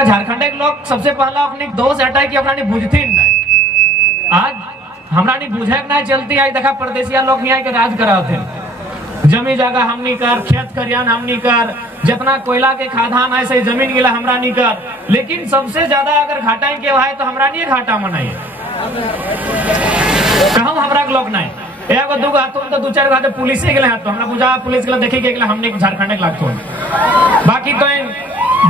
झारखंड के लोग सबसे पहला अपने दोष हटाए कि अपना बुझती नहीं। आज हमरा नहीं बुझे नहीं चलती। आज देखा परदेसिया लोग यहाँ के राज कराते, जमी जगह हमनी कर, खेत खरियान हमनी कर, जितना कोयला के खादान है से जमीन गिला हमरा नहीं कर। लेकिन सबसे ज्यादा अगर घाटा के है तो हमरा नहीं घाटा मनाई कहूँ हमरा के लोग नहीं। एगो दूगो तुम तो दू चार घाटे पुलिस के लिए तो हमरा बुझा पुलिस के देखे के हमने झारखंड के लगतो। बाकी तो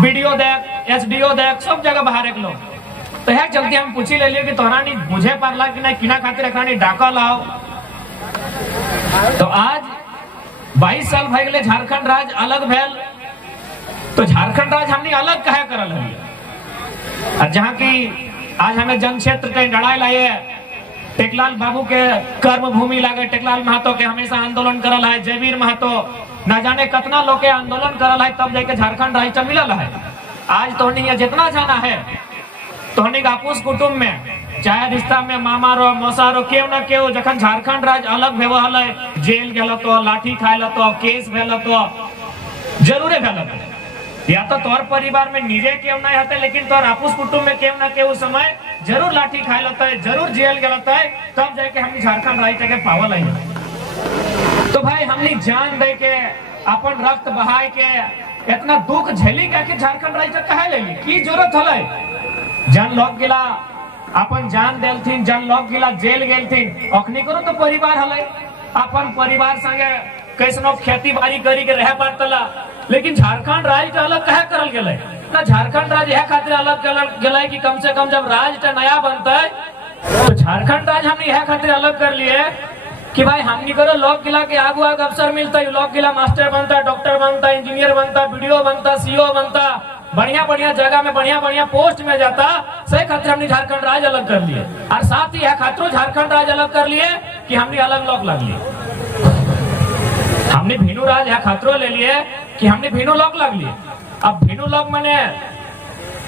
वीडियो देख, एसडीओ देख, सब जगह बाहर एक लोग। तो है चलते हम पूछी ले लियो कि तोहरा नहीं बुझे पारला कि नहीं किना खातिर एकरा नहीं डाका लाओ। तो आज 22 साल भए गेले झारखंड राज अलग भेल। तो झारखंड राज हमनी अलग कहे करल है। जहाँ की आज हमें जन क्षेत्र के लड़ाई लाए, टेकलाल बाबू के कर्म भूमि लागे, टेकलाल महतो के हमेशा आंदोलन करल है, जयवीर महतो न जाने कितना लोग के आंदोलन करल है, तब जाके झारखंड राज्य मिलल है। आज तोहनी जितना जाना है तोहनी आपस कुटुंब में, चाहे रिश्ता में मामा रो मौसा रो केव न केव, जखन झारखंड राज्य अलग भेल है, जेल गेल तो, लाठी खायल तो, केस भेल तो जरूरे भेल। या तो तोर परिवार में निजे केव नहीं होते, लेकिन तोर आपस कुटुंब में केव न केव समय जरूर लाठी खाए लगता है, जरूर जेल गलता है, तब जाके हम झारखंड राज्य के पावल है। तो भाई हमने जान दे के अपन रक्त बहाय के इतना दुख झेली के झारखंड राज्य कहे ले की जरूरत है। जन लोग गिला अपन जान देलथिन, जन लोग गिला जेल गेलथिन, अखनी करो तो परिवार हले, अपन परिवार संगे कैसनो खेती बाड़ी करी के रह पातला। लेकिन झारखंड राज्य अलग कहे करल गेले ना। झारखंड राज्य यह खातिर अलग गेले कि कम से कम जब राज्य नया बनता है तो झारखंड राज्य हमने यह खातिर अलग कर लिए कि भाई हमनी करो लोग गिला के आगू आग अवसर मिलता है। लोग गिला मास्टर बनता, डॉक्टर बनता, इंजीनियर बनता, वीडियो बनता, सीओ बनता, बढ़िया बढ़िया जगह में बढ़िया बढ़िया पोस्ट में जाता। सही खातिर हमने झारखंड राज्य अलग कर लिए। और साथ ही यह खातिर झारखंड राज्य अलग कर लिए कि हमने अलग लोग लग लिए। हमने भीनू राज यह खातरो ले लिए कि हमने भीनू लोग लग लिए। अब भीनू लोग मने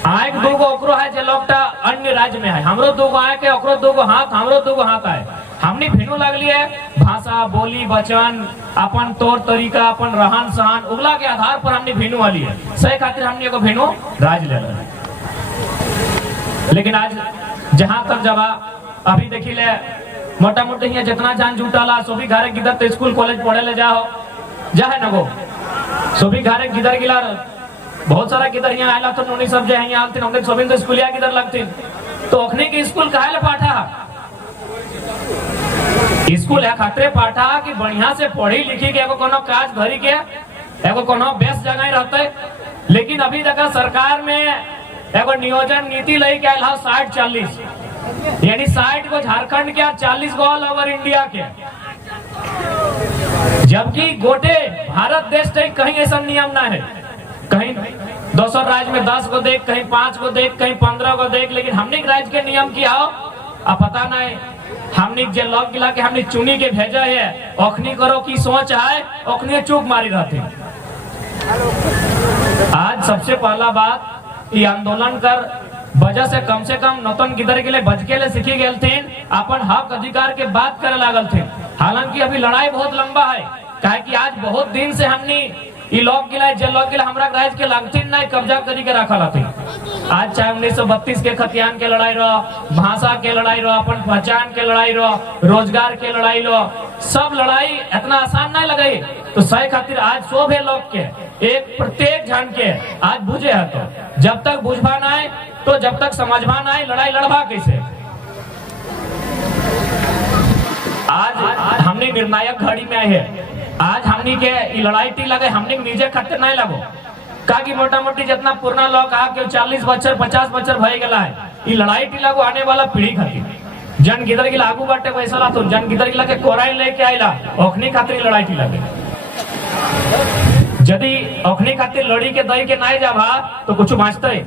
आए दूगो ओकरो है जे लोगटा अन्य राज्य में है, हमरो दूगो आए के ओकरो दूगो हाथ, हमरो दूगो हाथ आए। हमने भीनू लग लिए भाषा बोली वचन अपन तौर तरीका अपन रहन सहन उगला के आधार पर हमने भीनू वाली है। सही खातिर हमने एगो भीनू राज ले लिया। लेकिन आज जहां तक जब अभी देखी ले मोटा मोटी यहाँ जितना जान जुटाला सभी घरे गिदर तो स्कूल कॉलेज पढ़े ले जाओ जाए न गो सभी घरे गिदर गिला बहुत सारा गिदर यहाँ आयला तो नोनी सब जो यहाँ आलते हमने सभी तो स्कूलिया गिदर लगती। तो अखनी के स्कूल काहे ले पाठा स्कूल है खातरे पाठा कि बढ़िया से पढ़ी लिखी के एगो कोनो काज धरी के एगो कोनो बेस्ट जगह रहते। लेकिन अभी देखा सरकार में एगो नियोजन नीति लई के आयल 60-40 यानी 60 को झारखंड के 40 को ऑल ओवर इंडिया के। जबकि गोटे भारत देश कहीं ऐसा नियम ना है। कहीं दोसर राज्य में 10 को देख, कहीं 5 को देख, कहीं 15 को देख। लेकिन हमने राज्य के नियम किया हो अब पता नहीं। हमने जे लोग गिला के हमने चुनी के भेजा है अखनी करो की सोच है अखनी चूक मारी रहते। आज सबसे पहला बात ये आंदोलन कर वजह से कम नौतन किधर के लिए बच के लिए सीखी गए थे, अपन हक अधिकार के बात करे लागल थे। हालांकि अभी लड़ाई बहुत लंबा है, काहे कि आज बहुत दिन से हमने ये लोग गिला जे लोग गिला हमरा राज्य के लगथिन नहीं कब्जा करी के रखा लाते। आज चाहे 1932 के खतियान के लड़ाई रहो, भाषा के लड़ाई रहो, अपन पहचान के लड़ाई रहो, रोजगार के लड़ाई लो, सब लड़ाई इतना आसान नहीं लगाई। तो सही खातिर आज शोभे लोग के एक प्रत्येक जन के आज बुझे है। तो जब तक बुझबा ना है तो जब तक समझबा ना है लड़ाई लड़बा कैसे। आज हमने निर्णायक घड़ी में है। आज हमनी के लड़ाई टी लगे हमने निजे खत्ते नहीं लगो काकि मोटा मोटी जितना पुराना लोग आ के 40 बच्चर 50 बच्चर भय गला है। ये लड़ाई टी लगो आने वाला पीढ़ी खातिर जन गिदर गिला आगू बाटे वैसा ला तो जन गिदर गिला के कोराई लेके आइला ओखनी खातिर लड़ाई टी लगे। यदि ओखनी खातिर लड़ी के दई के नहीं जाबा तो कुछ बाँचते।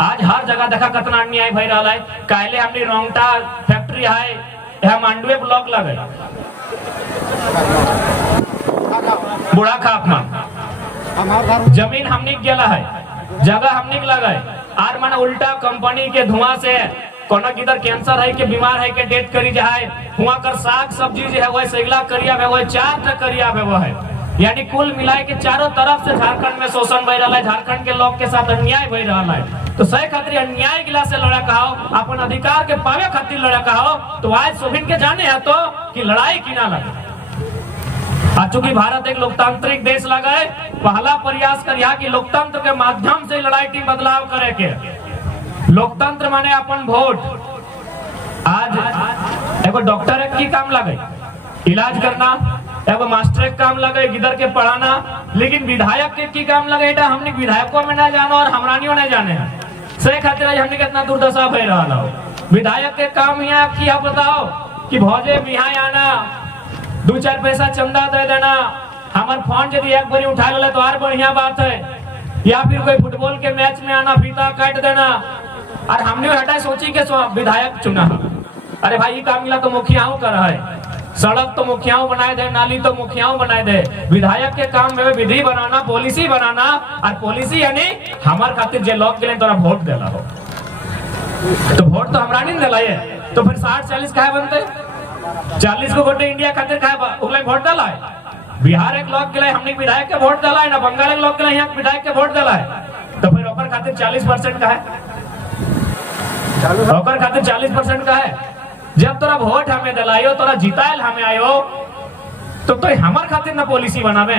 आज हर जगह देखा कितना अन्याय भय रहा है। काले हमने रोंगटा फैक्ट्री है यह मांडवे ब्लॉक लगे बुढ़ा खाप में जमीन हमने गेला है, जगह हमने लगा है। आर माना उल्टा कंपनी के धुआं से कोनो किधर कैंसर है के बीमार है के डेथ करी जाए हुआ कर साग सब्जी जो है वह सैगला करिया है वह 4 करिया है वो है। यानी कुल मिलाए के चारों तरफ से झारखंड में शोषण बह रहा है, झारखंड के लोग के साथ अन्याय बह रहा है। तो सही खातिर अन्याय गिला से लड़ा कहो, अपन अधिकार के पावे खातिर लड़ा कहो। तो आज सोभिन के जाने है तो कि लड़ाई की ना लगे। आज चूंकि भारत एक लोकतांत्रिक देश लगा है, पहला प्रयास करिया कि लोकतंत्र के माध्यम से लड़ाई की बदलाव करे के। लोकतंत्र माने अपन वोट। आज एगो डॉक्टर की काम लगे इलाज करना, एगो मास्टर के काम लगे गिदर के पढ़ाना, लेकिन विधायक के की काम लगे हमने विधायकों में ना जानो और हमरानियों नहीं जाने सही खातिर आज हमने कितना दुर्दशा भय रहा हो। विधायक के काम यहाँ किया बताओ कि भौजे बिहाय आना, 2-4 पैसा चंदा दे देना, हमारे फोन यदि एक बारी उठा ले तो और बढ़िया बात है, या फिर कोई फुटबॉल के मैच में आना फीता काट देना। और हमने हटाए सोची के विधायक चुना। अरे भाई ये काम मिला तो मुखियाओं कर है, सड़क तो मुखियाओं बनाए दे, नाली तो मुखियाओं बनाए दे। विधायक के काम में विधि बनाना, पॉलिसी बनाना, और पॉलिसी यानी हमारे खातिर जे लोग के लिए तोरा वोट देला हो। तो वोट तो हमरा नहीं दिला है, तो फिर 60-40 काहे बनते? 40 को वोट इंडिया खातिर काहे उगले वोट डाला है? बिहार एक लोग के लिए हमने विधायक के वोट डाला है ना, बंगाल एक लोग के लिए यहाँ विधायक के वोट डाला है। तो फिर ओकर खातिर 40% का है, ओकर खातिर 40% का है। जब तोरा वोट हमें दिलायो, तोरा जितायल हमें आयो, तो हमार खातिर ना पॉलिसी बनावे।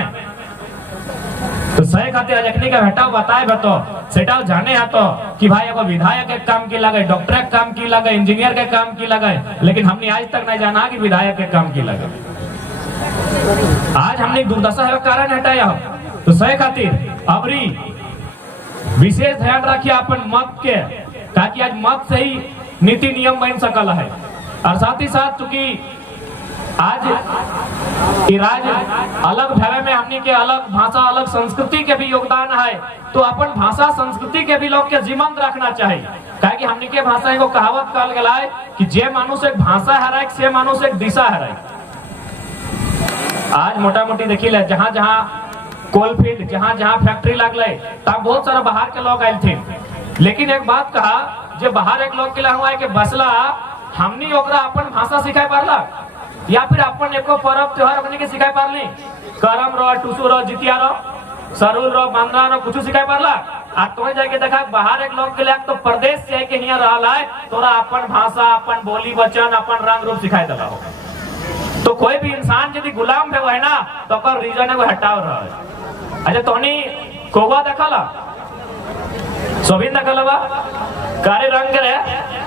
तो सही खातिर अजकनी का हटाओ बताए बतो सेटाओ जाने है तो कि भाई एगो विधायक के काम की लगे, डॉक्टर के काम की लगे, इंजीनियर के काम की लगे, लेकिन हमने आज तक नहीं जाना कि विधायक के काम की लगे। आज हमने दुर्दशा है कारण हटाया हो। तो सही खातिर अबरी विशेष ध्यान रखिए अपन मत के, ताकि आज मत से ही नीति नियम बन सकल है। और साथ ही साथ चूंकि आज राज्य अलग भावे में हमनी के अलग भाषा अलग संस्कृति के भी योगदान है, तो अपन भाषा संस्कृति के भी लोग के जीवंत रखना चाहिए। काहे कि हमनी के भाषा एगो कहावत कहल गेला है कि जे मानुष एक भाषा हराए से मानुष एक दिशा हराए। आज मोटा मोटी देखी ले जहाँ जहाँ कोलफील्ड जहाँ जहाँ फैक्ट्री लगल तब बहुत सारा बाहर के लोग आये थे, लेकिन एक बात कहा जे बाहर एक लोग के लिए हुआ है कि बसला हमनी ओकरा अपन भाषा सिखाई पारला, या फिर अपन एको पर्व त्योहार अपने के सिखाई पारली, करम रो, टुसु रो, जितिया रो, सरुल रो, बांद्रा रो, कुछ सिखाई पारला। आ तो जाके देखा बाहर एक लोग के लिए तो प्रदेश से के हियां रहला है, तोरा अपन भाषा, अपन बोली वचन, अपन रंग रूप सिखाई देला हो। तो कोई भी इंसान यदि गुलाम भे है ना, तो ओकर रीजन एगो हटाव रहा। अच्छा तोनी कौवा देखला, सोबिन देखला बा कारे रंग के रहे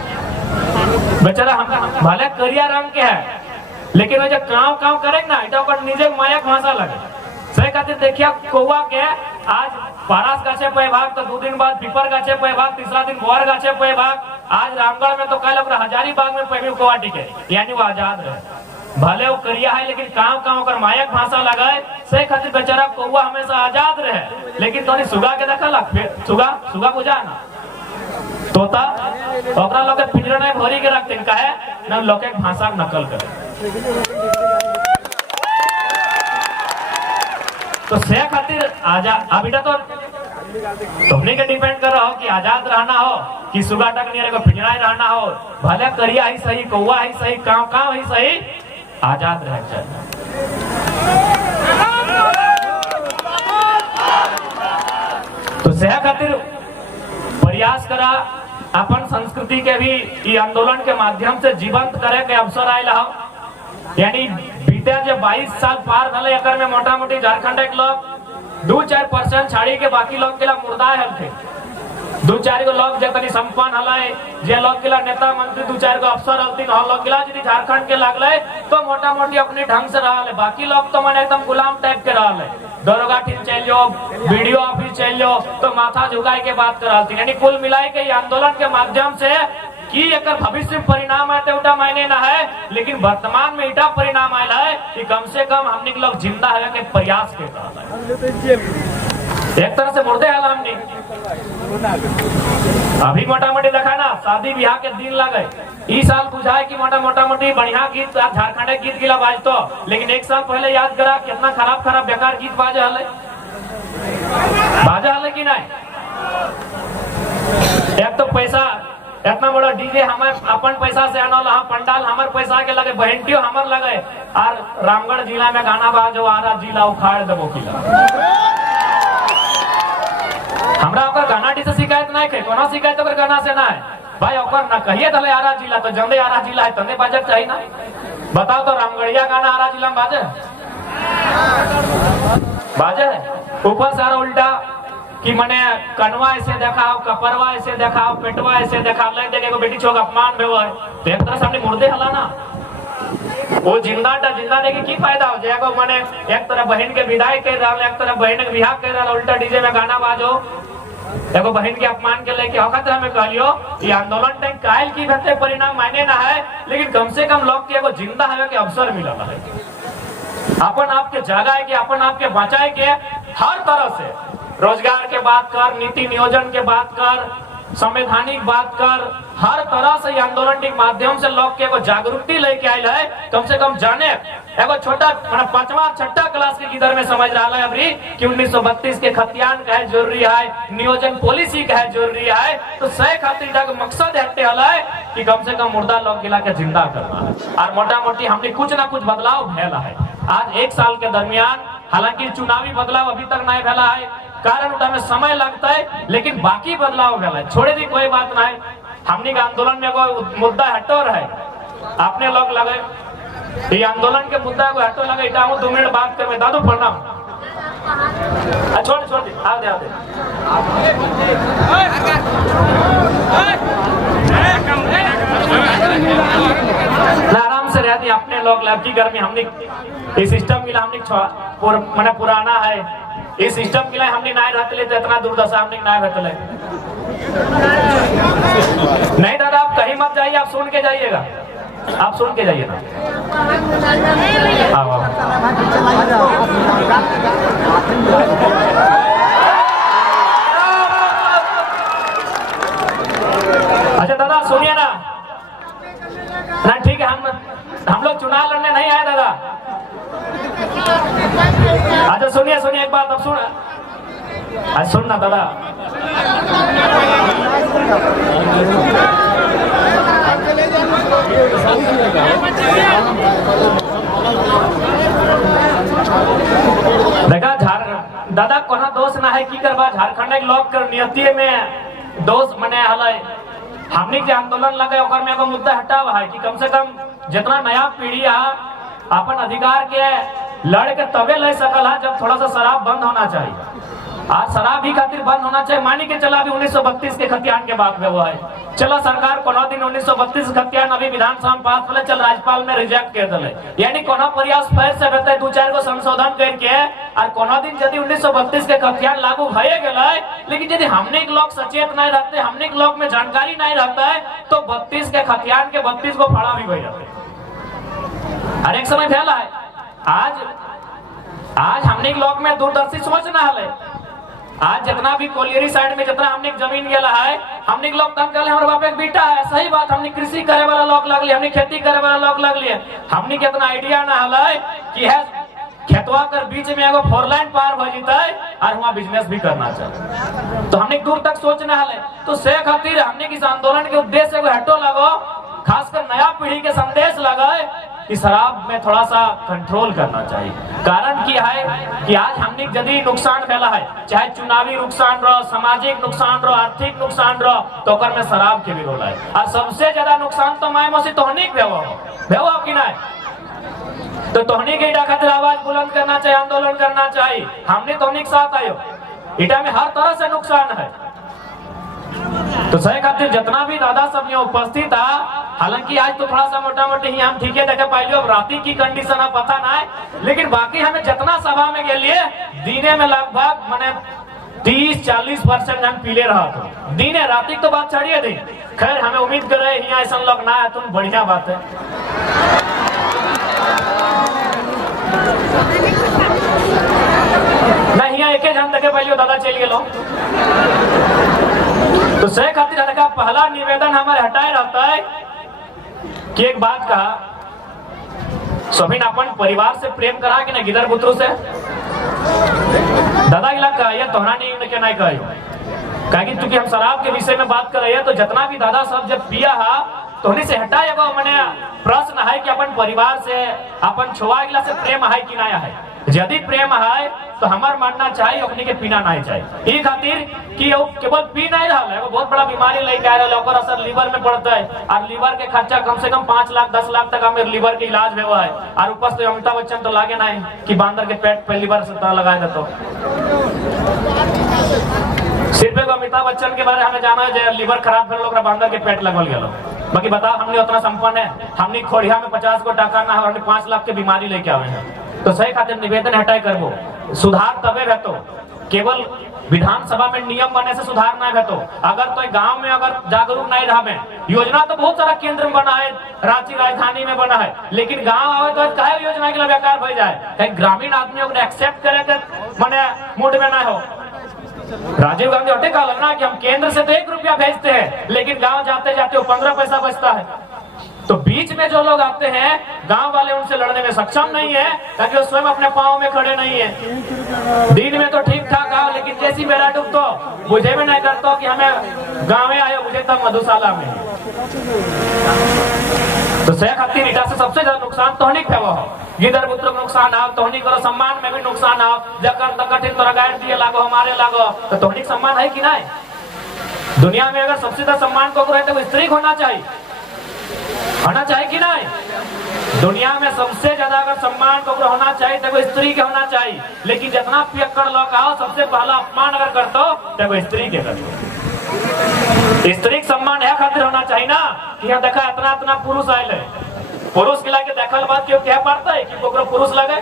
बेचारा, हम भले करिया रंग के है, लेकिन वो जो काव काव करे ना इटा ओकर निजे माया भाषा लगे। सही खातिर देखिया कौवा के आज पारस गाछे पे भाग, तो 2 दिन बाद पीपर गाछे पे भाग, तीसरा दिन बोर गाछे पे भाग, आज रामगढ़ में तो कल अपना हजारीबाग में पहले कौवा टिके, यानी वो आजाद रहे। भले वो करिया है लेकिन काव काव ओकर माया भाषा लगे। सही खातिर बेचारा कौवा हमेशा आजाद रहे। लेकिन तोनी सुगा के देखला, सुगा बुझा ना तोता ओकरा लोग के पिंजरा में भरी के रखते काहे ना लोग के भाषा नकल करे। तो से खातिर आजाद अभी तो तुमने के डिपेंड कर रहा हो कि आजाद रहना हो कि सुगा टक नियर को पिंजरा ही रहना हो। भले करिया ही सही, कौवा ही सही, काव काव ही सही, आजाद रह चाहिए। तो से खातिर प्रयास करा अपन संस्कृति के भी ये आंदोलन के माध्यम से जीवंत करे के अवसर आयल हो। यानी बीते जो 22 साल पार भले एकर में मोटा मोटी झारखंड के लोग 2-4% छाड़ी के बाकी लोग के मुर्दा हल थे। 2-4 गो लोग जतनी संपन्न हलाए, जे लोग के नेता मंत्री 2-4 गो अफसर हलतीन हो लोग यदि झारखंड के लागले तो मोटा मोटी अपने ढंग से रहा। बाकी लोग तो मैंने एकदम गुलाम टाइप के रहा। दरोगा ठीक चल जाओ, वीडियो ऑफिस चल जाओ तो माथा झुकाए के बात कर रहा। यानी कुल मिलाई के आंदोलन के माध्यम से कि एक भविष्य परिणाम आते उठा मायने ना है, लेकिन वर्तमान में इटा परिणाम आया है कि कम से कम हमने लोग जिंदा है के प्रयास कर रहा है। एक तरह से मुर्दे हाल हमने अभी मोटा मोटी देखा ना शादी ब्याह के दिन लगे। इस साल बुझाए कि मोटा मोटी बढ़िया गीत झारखंड गीत गिला बाज तो, लेकिन 1 साल पहले याद करा कितना खराब बेकार गीत बाजा हले कि नहीं। एक तो पैसा इतना बड़ा डीजे हमारे अपन पैसा से आना, पंडाल हमारे पैसा के लगे, बहनटियों हमारे लगे, और रामगढ़ जिला में गाना बा जो आरा जिला उखाड़ देबो किला। हमरा ओकर गाना से शिकायत नहीं है, कोनो शिकायत ओकर गाना से ना है भाई। ओकर ना कहिए तले आरा जिला तो जंदे आरा जिला है तंदे बाजक चाहिए ना। बताओ तो रामगढ़िया गाना आरा जिला में बाजे बाजे ऊपर से उल्टा कि मने कनवा ऐसे देखाओ, कपरवा ऐसे देखाओ, पेटवा ऐसे देखाओ, ले देखे को बेटी छोक अपमान भेवो है तो एक तरह से हमने मुर्दे हला ना। वो जिंदा देखी की फायदा हो जाएगा। मने एक तरह बहन के विदाई कर रहा, एक तरह बहन के बिहार कर रहा, उल्टा डीजे में गाना बाजो, एगो बहन के अपमान के लेके औखत हमें कहलियो ये आंदोलन टाइम कायल की भते परिणाम मायने ना है, लेकिन कम से कम लोग के एगो जिंदा है के अवसर मिला है। अपन आप के जगाए के, अपन आप के बचाए के, हर तरह से रोजगार के बात कर, नीति नियोजन के बात कर, संवैधानिक बात कर, हर तरह से आंदोलन के माध्यम से लोग के एगो जागरूकता लेके आयल है। कम से कम जाने एगो छोटा मतलब 5वां 6ठा क्लास के गिदर में समझ रहा है अभी कि 1932 के खतियान का है जरूरी है, नियोजन पॉलिसी का है जरूरी है। तो सही खातिर का मकसद हटे है कि कम से कम मुर्दा लोग गिला के जिंदा करना है। और मोटा मोटी हमने कुछ ना कुछ बदलाव भेला है आज 1 साल के दरमियान। हालांकि चुनावी बदलाव अभी तक नहीं भेला है, कारण उठा में समय लगता है, लेकिन बाकी बदलाव भेला है। छोड़े दी कोई बात नहीं। हमने का आंदोलन में कोई मुद्दा हटो रहे, आपने लोग लगे ये आंदोलन के मुद्दा को हटो लगे, इटा 2 मिनट बात कर, दादू प्रणाम। छोड़ दे आ दे आराम से रहती अपने लोग लड़की घर में। हमने इस सिस्टम मिला, हमने मैंने पुराना है इस सिस्टम के लिए हमने नहीं रहते तो इतना दुर्दशा हमने नहीं रहते। नहीं दादा आप कहीं मत जाइए, आप सुन के जाइएगा, आप सुन के जाइए ना। अच्छा दादा सुनिए ना, ना ठीक है, हम लोग चुनाव लड़ने नहीं आए दादा। अच्छा सुनिए एक बात, अब सुन ना दादा। देखा दादा कोना दोष ना है की करवा, झारखंड के लोग कर नियति में दोष मने हले। हमने के आंदोलन लगे ओकर में एगो मुद्दा हटावा है कि कम से कम जितना नया पीढ़ी है अपन अधिकार के लड़ के तबे ले सकल है जब थोड़ा सा शराब बंद होना चाहिए। आज शराब भी खातिर बंद होना चाहिए। मानी के चला अभी 1932 के खतियान के बात में वो है, चला सरकार कोनो दिन 1932 खतियान अभी विधानसभा में पास होले, चल राज्यपाल में रिजेक्ट कर दिले, यानी कोनो प्रयास फिर से होते 2-4 को संशोधन करके और कोनो दिन यदि 1932 के खतियान लागू भए गेले, लेकिन यदि हमने के लोग सचेत नहीं रहते, हमने के लोग में जानकारी नहीं रहता है तो 32 के खतियान के 32 को फाड़ा भी भय जाते। हर एक समय फैला है। आज हमने के लोग में दूरदर्शी सोच ना हले। आज जितना भी कोलियरी साइड में जितना हमने जमीन गेला है, हमने लोग तंग कर हमारे बाप एक बेटा है, सही बात। हमने कृषि करे वाला लोग लग लिए, हमने खेती करे वाला लोग लग लिए, हमने के इतना आइडिया ना हले कि है खेतवा कर बीच में एगो 4 लाइन पार हो जीता है और वहाँ बिजनेस भी करना चाहिए। तो हमने दूर तक सोचना हले। तो से खातिर हमने इस आंदोलन के उद्देश्य को हटो लगो, खासकर नया पीढ़ी के संदेश लगाए कि शराब में थोड़ा सा कंट्रोल करना चाहिए। कारण क्या है कि आज हमने यदि नुकसान फैला है, चाहे चुनावी नुकसान रहो, सामाजिक नुकसान रहो, आर्थिक नुकसान रहो, तो ओकर में शराब के भी रोल है। और सबसे ज्यादा नुकसान तो माय मौसी तोहनी भेवो कि नहीं, तो तोहनी के इटा खातिर आवाज बुलंद करना चाहिए, आंदोलन करना चाहिए। हमने तोहनी के साथ आयो, इटा में हर तरह से नुकसान है। तो सही खातिर जितना भी दादा सब यहाँ उपस्थित था, हालांकि आज तो थोड़ा सा मोटा मोटी ही हम ठीक है देखे पाइलियो, अब राती की कंडीशन है पता ना है, लेकिन बाकी हमें जितना सभा में गेलिए दिने में लगभग मैंने 30-40% हम पीले रहा था। दिने राती तो बात छड़िए दी। खैर हमें उम्मीद कर रहे यहाँ ऐसा लोग ना है, तुम बढ़िया बात है। नहीं यहाँ एक जन देखे पाइलियो दादा चल गए लोग। तो सही खातिर का पहला निवेदन हमारे हटाए रहता है कि एक बात कहा, सभी ने अपन परिवार से प्रेम करा कि ना गिदर पुत्रों से दादा गिला कहा ये तोहरा नहीं के नहीं कहो, क्योंकि हम शराब के विषय में बात कर रहे हैं। तो जितना भी दादा सब जब पिया है तोहनी से हटा एगो मने प्रश्न है कि अपन परिवार से अपन छुआ गिला से प्रेम है कि ना है। यदि प्रेम है तो हमार मानना चाहिए अपनी के पीना नहीं चाहिए। ई खातिर कि वो केवल पी नहीं रहा है, वो बहुत बड़ा बीमारी लेके आ रहा है, ओकर असर लीवर में पड़ता है और लीवर के खर्चा कम से कम 5 लाख 10 लाख तक हमें लीवर के इलाज हुआ है। और ऊपर से अमिताभ बच्चन तो लागे नहीं कि बांदर के पेट पे लीवर से लगाएगा। तो सिर्फ एगो अमिताभ बच्चन के बारे हमें जाना है जो लीवर खराब कर लोग बांदर के पेट लगल गया। बाकी बताओ हमने उतना संपन्न है, हमने खोड़िया में 50 को टाका ना है, हमने 5 लाख के बीमारी लेके आवे हैं। तो सही खातिर निवेदन हटाए करबो सुधार तबे है। तो केवल विधानसभा में नियम बने से सुधार ना है। तो अगर तो गांव में अगर जागरूक नहीं रहा, योजना तो बहुत सारा केंद्र में बना है, रांची राजधानी में बना है, लेकिन गांव आवे तो काहे योजना के लिए बेकार हो जाए। ग्रामीण आदमी अगर एक्सेप्ट करे तो मने मूड में ना हो। राजीव गांधी हटे कहा ना कि हम केंद्र से तो 1 रुपया भेजते हैं, लेकिन गांव जाते जाते वो 15 पैसा बचता है। तो बीच में जो लोग आते हैं गांव वाले उनसे लड़ने में सक्षम नहीं है, ताकि वो स्वयं अपने पांव में खड़े नहीं है। दिन में तो ठीक ठाक आओ, लेकिन जैसी मेरा डूब तो मुझे भी नहीं करता कि हमें गाँव में आयो, मुझे तब मधुशाला में। तो सह खातिर इटा से सबसे ज्यादा नुकसान तोहनी है। वो गिदर पुत्र को नुकसान आओ, तोहनी करो सम्मान में भी नुकसान आओ। जकर तकठिन तोरा गाड़ दिए लागो हमारे लागो, तो तोहनी सम्मान है कि नहीं। दुनिया में अगर सबसे ज्यादा सम्मान को रहे तो स्त्री होना चाहिए कि नहीं। दुनिया में सबसे ज्यादा अगर सम्मान को होना चाहिए तो स्त्री के होना चाहिए, लेकिन जितना पियक्कड़ लोग आओ सबसे पहला अपमान अगर करते हो तो स्त्री के करते। स्त्री का सम्मान है खातिर होना चाहिए ना कि यहाँ देखा इतना इतना पुरुष आये है, पुरुष के लाके देखल बात क्यों कह पाता है कि पुरुष लगे,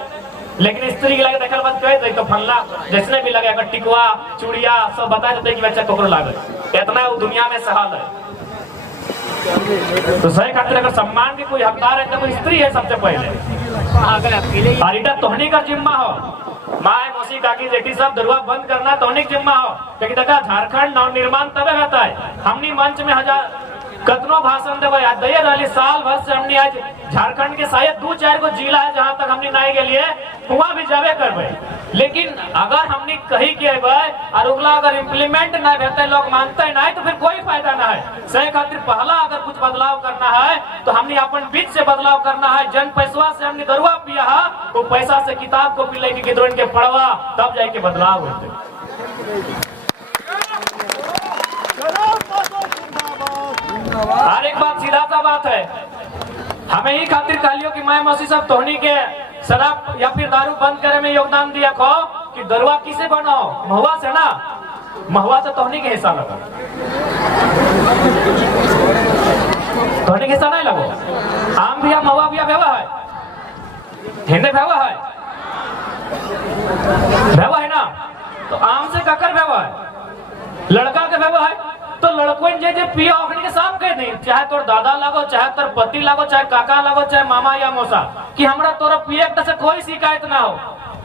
लेकिन स्त्री के लाके देखल बात कह दे तो फल्ला जैसने भी लगे अगर टिकवा चूड़िया सब बता देते कि बच्चा कोकरो लागे। इतना दुनिया में सहाल है। तो सही खातिर अगर सम्मान की कोई हकदार है तो कोई स्त्री है सबसे पहले। और इधर तोहनी का जिम्मा हो, माए मौसी काकी जेठी सब दरुआ बंद करना तोहनी का जिम्मा हो। क्योंकि देखा झारखंड नव निर्माण तबे होता है। हमनी मंच में कतनो भाषण देवे दे रही साल भर से हमने आज झारखंड के शायद 2-4 को जिला है जहाँ तक हमने नहीं गए वहाँ भी जावे करबे, लेकिन अगर हमने कही के और उगला अगर इम्प्लीमेंट ना रहते लोग मानते नहीं तो फिर कोई फायदा ना है। सही खातिर पहला अगर कुछ बदलाव करना है तो हमने अपन बीच से बदलाव करना है। जन पैसा से हमने दरुआ पिया है, वो पैसा से किताब को पिले के गिदरोन के पढ़वा तब जाके बदलाव होते। और एक बात सीधा सा बात है, हमें ही खातिर कहलियो कि मैं मौसी साहब तोहनी के शराब या फिर दारू बंद करे में योगदान दिया खो कि दरुआ किसे बनाओ महुआ से ना, महुआ से तोहनी के हिस्सा लगा, तोहनी के हिस्सा नहीं लगो। आम भी महुआ भी भेवा है, हिंदे भेवा है ना, तो आम से ककर भेवा है, लड़का के भेवा है तो लड़कों जे पिया के साफ कह दी, चाहे तोर दादा लागो, चाहे तोर पति लागो, चाहे काका लागो, चाहे मामा या मौसा, कि हमरा तोरा पिए से कोई शिकायत ना हो।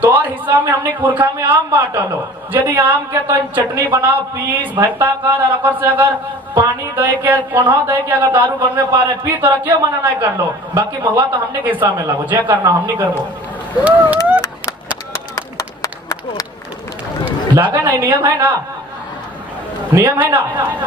तोर हिस्सा में हमने पुरखा में आम बांटल हो, यदि आम के तो चटनी बनाओ पीस भरता कर और अकर से अगर पानी दे के कोन्हा दे के अगर दारू बनने पा रहे पी तोरा क्यों मना नहीं कर लो। बाकी महुआ तो हमने के हिस्सा में लागो, जे करना हमने करबो। लगा नहीं, नियम है ना, नियम है ना।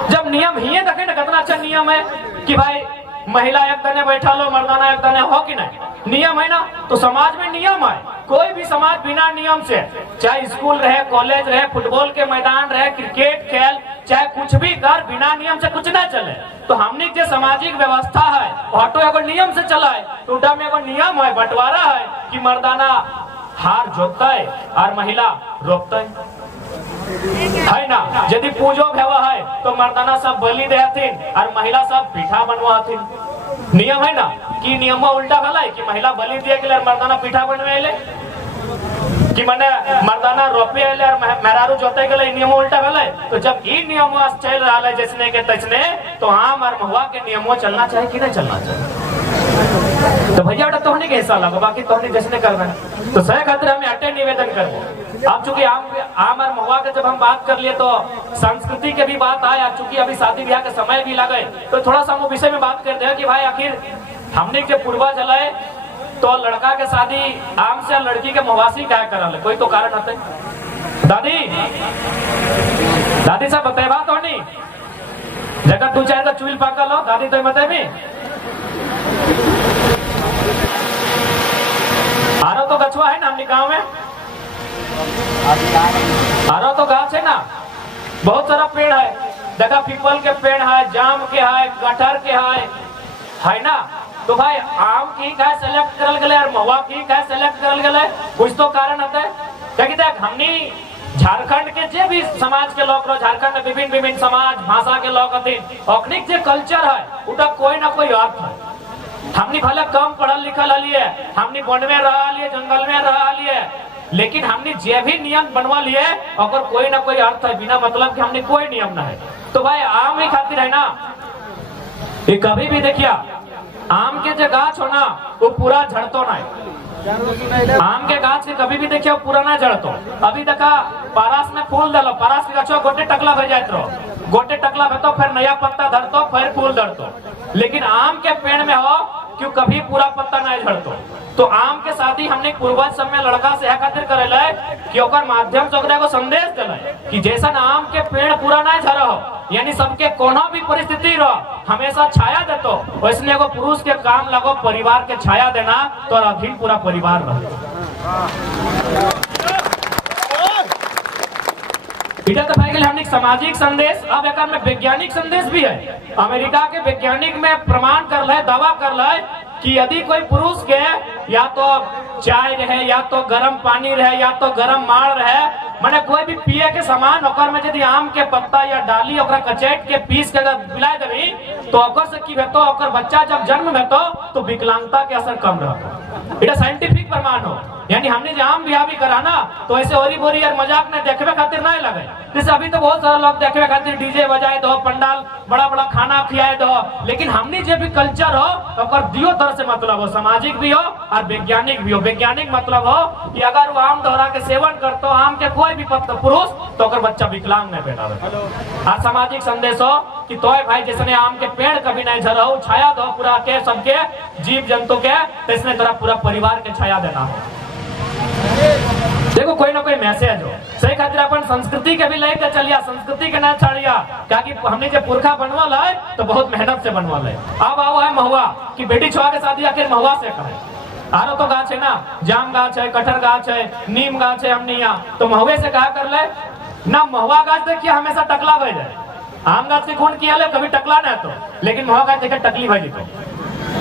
जब नियम ही है देखे ना कितना अच्छा नियम है कि भाई महिला एक दने बैठा लो मर्दाना एक दने हो कि नहीं, नियम है ना। तो समाज में नियम है, कोई भी समाज बिना नियम से, चाहे स्कूल रहे, कॉलेज रहे, फुटबॉल के मैदान रहे, क्रिकेट खेल, चाहे कुछ भी कर, बिना नियम से कुछ ना चले। तो हमने जो सामाजिक व्यवस्था है ऑटो एगो नियम से चला है, टूटा में एगो नियम है, बंटवारा है कि मर्दाना हार जोतता है और महिला रोकता है ना। यदि पूजो भेवा है तो मर्दाना सब बलि देहथिन और महिला सब पीठा बनवाथिन। नियम है ना कि नियम उल्टा भला कि महिला बलि दिए के लिए मर्दाना पीठा बनवे ले, कि मने मर्दाना रोपे ले और मेहरारू जोते के लिए नियम उल्टा भला। तो जब ई नियम चल रहा है जैसने के तैसने, तो आम और महुआ के नियमों चलना चाहिए कि नहीं चलना चाहिए। तो भैया तोहनी के हिस्सा लगो, बाकी तोहनी जैसने कर रहे हैं। तो सही खातिर हमें अटे निवेदन करबो। अब चूंकि आम और महुआ के जब हम बात कर लिए तो संस्कृति के भी बात आए, चूंकि अभी शादी ब्याह के समय भी लगे, तो थोड़ा सा हम विषय में बात करते हैं कि भाई आखिर हमने के पूर्वज चलाए तो लड़का के शादी आम से लड़की के महुआसी क्या करल, कोई तो कारण होते। दादी दादी साहब बतेबा तो नहीं जगह 2-4 का चुल पाकल हो, दादी तो बतेबी आरो तो गछवा है ना हमने गांव में, आरो तो गाछ है ना, बहुत सारा पेड़ है, देखा पीपल के पेड़ है, जाम के है, कटहर के है ना। तो भाई आम की का सेलेक्ट करल गले और महुआ की का सेलेक्ट करल गले, कुछ तो कारण होता है। देख हमनी झारखंड के जे भी समाज के लोग, झारखंड में विभिन्न विभिन्न समाज भाषा के लोग अखनिक जे कल्चर है उटा कोई ना कोई अर्थ है। हमनी भले कम पढ़ल लिखल हलिए, हमनी वन में रह लिए, जंगल में रह लिए, लेकिन हमने जे भी नियम बनवा लिए और कोई ना कोई अर्थ है, बिना मतलब कि हमने कोई नियम ना है। तो भाई आम ही खातिर है ना, ये कभी भी देखिए आम के जो गाछ हो ना वो पूरा झड़तो ना है। आम के गाछ के कभी भी देखिए पूरा ना झड़तो। अभी देखा पारस में फूल डालो, पारस के गाछो गोटे टकला हो जाए, गोटे टकला भेतो फिर नया पत्ता धरतो फिर फूल धरतो, लेकिन आम के पेड़ में हो क्यों कभी पूरा पत्ता नहीं झड़तो। तो आम के शादी हमने पूर्वज सब में लड़का से खातिर करेला कि ओकर माध्यम से ओकरा को संदेश देला कि जैसा आम के पेड़ पूरा नहीं झरा हो, यानी सबके कोनो भी परिस्थिति रहो हमेशा छाया देतो, वैसने एगो पुरुष के काम लगो परिवार के छाया देना, तो अधीन पूरा परिवार रहो। इधर तो भाई हमने सामाजिक संदेश, अब एक में वैज्ञानिक संदेश भी है। अमेरिका के वैज्ञानिक में प्रमाण कर ले, दावा कर ले कि यदि कोई पुरुष के या तो चाय रहे, या तो गर्म पानी रहे, या तो गर्म माड़ रहे, माने कोई भी पिए के सामान ओकर में यदि आम के पत्ता या डाली ओकरा कचैट के पीस के अगर पिला देबी तो ओकर से की भेतो, ओकर बच्चा जब जन्म भेतो तो विकलांगता के असर कम रहतो। इटा साइंटिफिक प्रमाण हो। यानी हमने जो आम बियाह भी करा ना तो ऐसे ओरी बोरी यार मजाक में देखवे खातिर नहीं लगे। जैसे अभी तो बहुत सारे लोग देखवे खातिर डीजे बजाए दो, पंडाल बड़ा बड़ा खाना खिलाए दो, लेकिन हमने जो भी कल्चर हो ओकर दियो तरह से मतलब हो, सामाजिक भी हो और वैज्ञानिक भी हो। वैज्ञानिक मतलब हो कि अगर वो आम दोहरा के सेवन करतो, आम के कोई भी पत्ता पुरुष, तो ओकर बच्चा विकलांग नहीं पैदा हो। और सामाजिक संदेश हो कि तोय भाई जैसे आम के पेड़ कभी नहीं झरो, छाया दो पूरा के सबके जीव जंतु के, तो इसने तोरा पूरा परिवार के छाया देना हो। देखो कोई ना कोई मैसेज हो, सही खातिर अपन संस्कृति के भी लेके चलिया, संस्कृति के ना छाड़िया, क्योंकि हमने जो पुरखा बनवाल है तो बहुत मेहनत से बनवाल है। अब आओ है महुआ कि बेटी छुआ के शादी आखिर महुआ से कहे। आरो तो गाछ है ना, जाम गाछ है, कटहर गाछ है, नीम गाछ है, हमने यहाँ तो महुए से कहा कर ले ना। महुआ गाछ देखिए हमेशा टकला भय जाए, आम गाछ के खून किया ले कभी टकला नहीं तो, लेकिन महुआ गाछ देखिए टकली भय जीतो।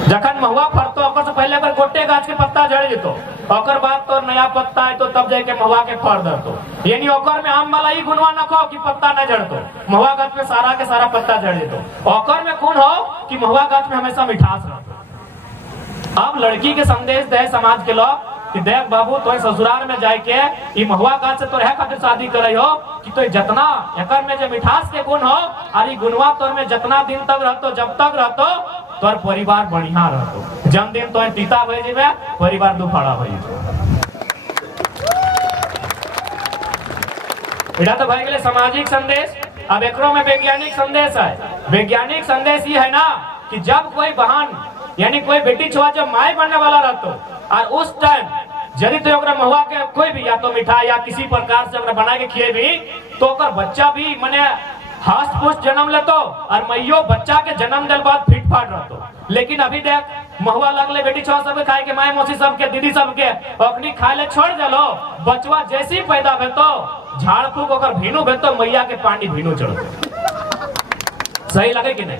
जखन महुआ फरतो ओकर से पहले अगर गोटे गाछ के पत्ता झड़ जेतो, ओकर बाद तो नया पत्ता है तो तब जाके महुआ के फर धरतो। यानी ओकर में आम वाला ही गुणवा न खो कि पत्ता न झड़तो, महुआ गाछ में सारा के सारा पत्ता झड़ जेतो। ओकर में गुण हो कि महुआ गाछ में हमेशा मिठास रहतो। अब लड़की के संदेश दे समाज के लोग कि देख बाबू तो ससुराल में जाके ई महुआ गाछ से तोरे खातिर शादी करे हो कि तो जितना एकर में जो मिठास के गुण हो और ई गुणवा तोर में जितना दिन तक रहतो, जब तक रहतो तोर परिवार बढ़िया रहतो। जन्मदिन तो तीता भय जेबे, परिवार दुफाड़ा भय जेबे। इधर तो भाई गेले सामाजिक संदेश। अब एकरो में वैज्ञानिक संदेश है। वैज्ञानिक संदेश ये है ना कि जब कोई बहन यानी कोई बेटी छुआ जब माय बनने वाला रहतो और उस टाइम यदि तो ओकरा महुआ के कोई भी या तो मिठाई या किसी प्रकार से ओकरा बना के खिए भी तो ओकर बच्चा भी माने हस्त पुष्ट जन्म लेतो और मैयो बच्चा के जन्म देल बाद फिट फाट रहतो। लेकिन अभी देख महुआ लगले बेटी छुआ सब खाए के, माय मौसी सब के, दीदी सब के, अखनी खाए ले छोड़ देलो, बचवा जैसी पैदा भेतो झाड़ फूक ओकर भीनू भेतो, मैया के पानी भीनू चढ़तो। सही लगे कि नहीं?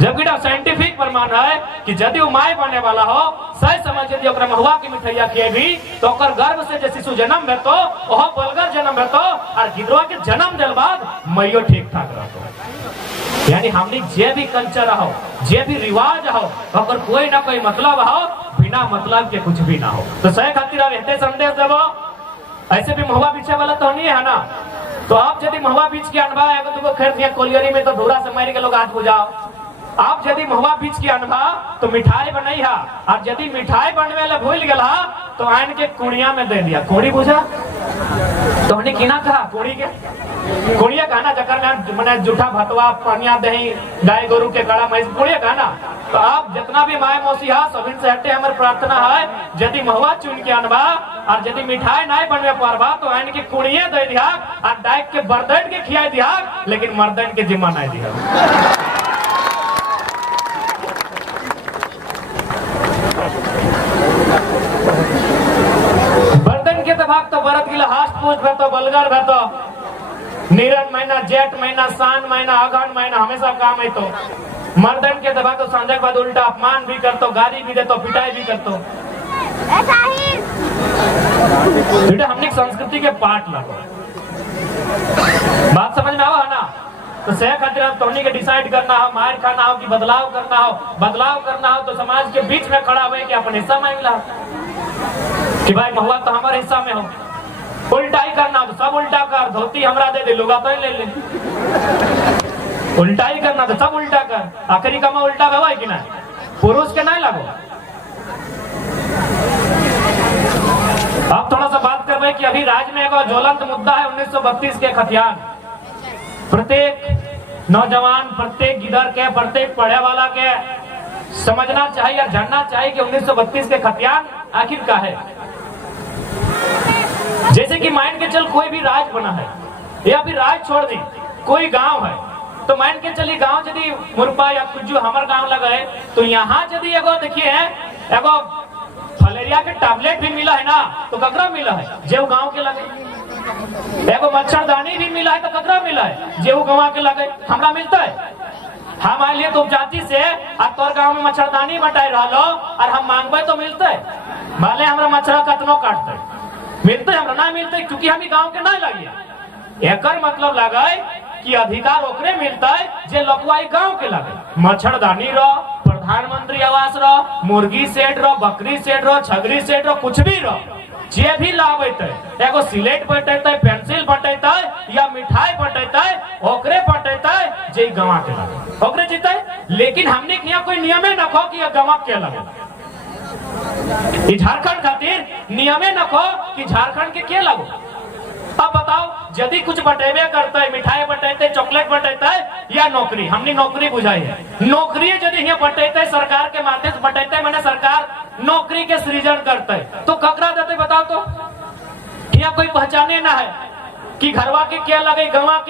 जबकि साइंटिफिक प्रमाण है कि यदि वो माय बने वाला हो सही समझ यदि ओकरा महुआ की मिठाइया के भी तो ओकर गर्भ से जे शिशु जन्म भेतो ओह बलगर जन्म भेतो और गिदरवा के जन्म देल बाद मैयो ठीक ठाक रहतो। यानी हमनी जे भी कल्चर हो, जे भी रिवाज हो, ओकर कोई ना कोई मतलब हो, बिना मतलब के कुछ भी ना हो। तो सही खातिर अब एते संदेश देबो। ऐसे भी महुआ बीचे वाला तो नहीं है ना, तो आप यदि महुआ बीच के अनभा एगो दुगो खेत दिया कोलियरी में तो धूरा से मार के लोग हाथ बुझाओ। आप यदि महुआ बीच के अनभा तो मिठाई बनई हा, और यदि मिठाई बनवे ला भूल गया तो आन के कुड़िया में दे दिया। कुड़ी बुझा तो हमने किना कहा कुड़ी के कुड़िया कहना जकर में मैंने जूठा भतवा पनिया दही गाय गोरु के गड़ा मैस कुड़िया कहना। तो आप जितना भी माय मौसी हा सभी से हटे हमारी प्रार्थना है यदि महुआ चुन के अनबा और यदि मिठाई नहीं बनवे पारबा तो आन के कुड़िया दे दिया और डाइक के बर्दन के खिया दिया, लेकिन मर्दन के जिम्मा नहीं दिया। भाग तो बरत गिला हास्ट पूछ भे तो बलगर भे तो नीरन महीना जेठ महीना सान महीना अगहन महीना हमेशा काम है तो मर्दन के दबा तो संजय के बाद उल्टा अपमान भी करतो गाली भी देतो पिटाई भी करतो बेटा हमने संस्कृति के पाठ लगो बात समझ में आवा ना तो सह खातिर तोहनी के डिसाइड करना हो मार खाना हो कि बदलाव करना हो तो समाज के बीच में खड़ा हुए कि अपन हिस्सा मांगला कि भाई बहुआ तो हमारे हिस्सा में हो उल्टा ही करना तो सब उल्टा कर धोती हमरा दे दे लोग तो ले ले उल्टा ही करना तो सब उल्टा कर आखिरी का मैं उल्टा गवा कि ना पुरुष के नहीं लगो। अब थोड़ा सा बात कर रहे कि अभी राज्य में एक ज्वलंत मुद्दा है 1932 के खतियान। प्रत्येक नौजवान प्रत्येक गिदर के प्रत्येक पढ़े वाला के समझना चाहिए या जानना चाहिए कि 1932 के खतियान आखिर का है। जैसे कि मान के चल कोई भी राज बना है या फिर राज छोड़ दी कोई गांव है तो मान के चली गांव यदि मुरपा या कुछ हमारे गांव लगे तो यहाँ यदि एगो देखिए एगो फलेरिया के टैबलेट भी मिला है ना तो ककरा मिला है जेऊ गांव के लगे। एगो मच्छरदानी भी मिला है तो ककरा मिला है जेऊ गांव के लगे हमरा मिलता है। हम आए लिए तो जाति से अब तोर गांव में मच्छरदानी बटाई रहा और हम मांगबे तो मिलते भले हमरा मच्छर कतनो काटते मिलते हमरा ना मिलते क्योंकि हम गांव के ना लगे। एकर मतलब लगे कि अधिकार ओकरे मिलता है जे लकवाई गांव के लगे। मच्छरदानी रो प्रधानमंत्री आवास रो मुर्गी सेट रो बकरी सेट रो छगरी सेट रो कुछ भी रो जे भी लाभ एगो सिलेट बटेते पेंसिल बटेते या मिठाई बटेते ओकरे बटेते जे गवा के लगे ओकरे जीते। लेकिन हमने यहाँ कोई नियमे न खो कि गवा के लगे। झारखंड खातिर नियमे न खो कि झारखंड के लगो। अब बताओ यदि कुछ बटेबे करते है मिठाई बटेते चॉकलेट बटेते या नौकरी हमने नौकरी बुझाई है नौकरी यदि यहाँ बटेते सरकार के माध्यम से बटेते मैंने सरकार नौकरी के सृजन करते तो ककरा देते बताओ तो यहाँ कोई पहचाने ना है कि घरवा के क्या लगे गवा के